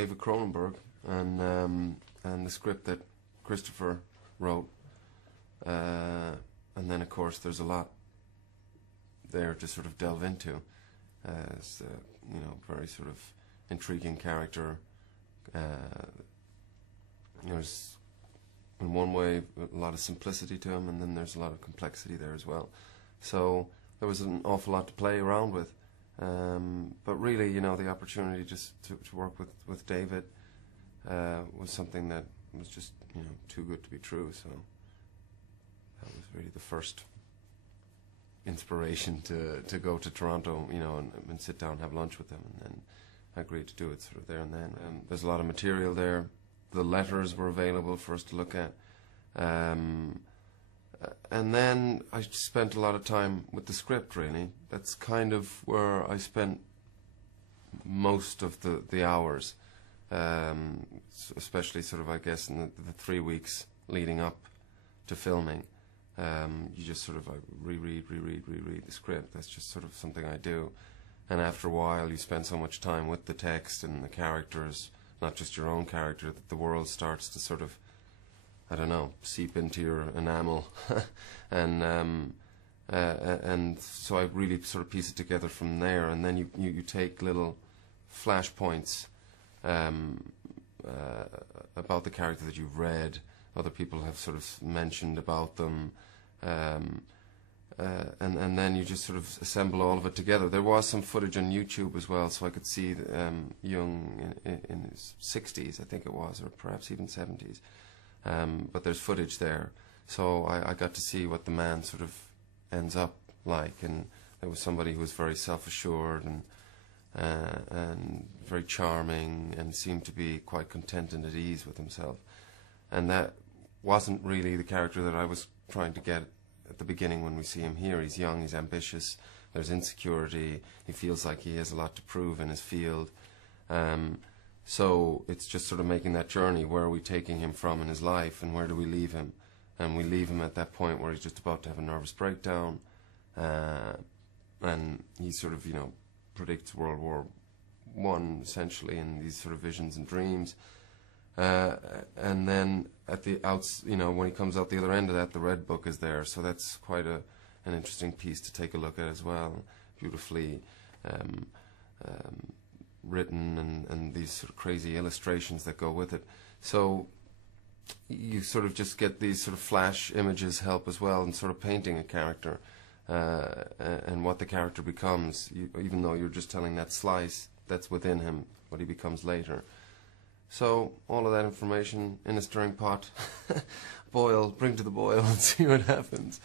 David Cronenberg, and the script that Christopher wrote, and then of course there's a lot there to sort of delve into. It's very sort of intriguing character. There's in one way a lot of simplicity to him, and then there's a lot of complexity there as well. So there was an awful lot to play around with. But really, the opportunity just to work with David was something that was just too good to be true. So that was really the first inspiration to go to Toronto, and sit down and have lunch with them, and then I agreed to do it sort of there and then. There's a lot of material there. The letters were available for us to look at. And then I spent a lot of time with the script, really. That's kind of where I spent most of the hours, especially sort of, I guess, in the 3 weeks leading up to filming. You just sort of reread the script. That's just sort of something I do. And after a while, you spend so much time with the text and the characters, not just your own character, that the world starts to sort of, I don't know, seep into your enamel. and so I really sort of piece it together from there. And then you take little flashpoints about the character that you've read. Other people have sort of mentioned about them. And then you just sort of assemble all of it together. There was some footage on YouTube as well, so I could see Jung in his 60s, I think it was, or perhaps even 70s. But there's footage there, so I got to see what the man sort of ends up like. And there was somebody who was very self-assured and very charming, and seemed to be quite content and at ease with himself. And that wasn't really the character that I was trying to get at the beginning when we see him here. He's young, he's ambitious, there's insecurity, he feels like he has a lot to prove in his field. So it's just sort of making that journey. Where are we taking him from in his life, and where do we leave him? And we leave him at that point where he's just about to have a nervous breakdown, and he sort of, predicts World War I, essentially, in these sort of visions and dreams. And then at the when he comes out the other end of that, the Red Book is there. So that's quite an interesting piece to take a look at as well. Beautifully written, and these sort of crazy illustrations that go with it. So you sort of just get these sort of flash images help as well in sort of painting a character and what the character becomes, even though you're just telling that slice that's within him, what he becomes later. So all of that information in a stirring pot, bring to the boil and see what happens.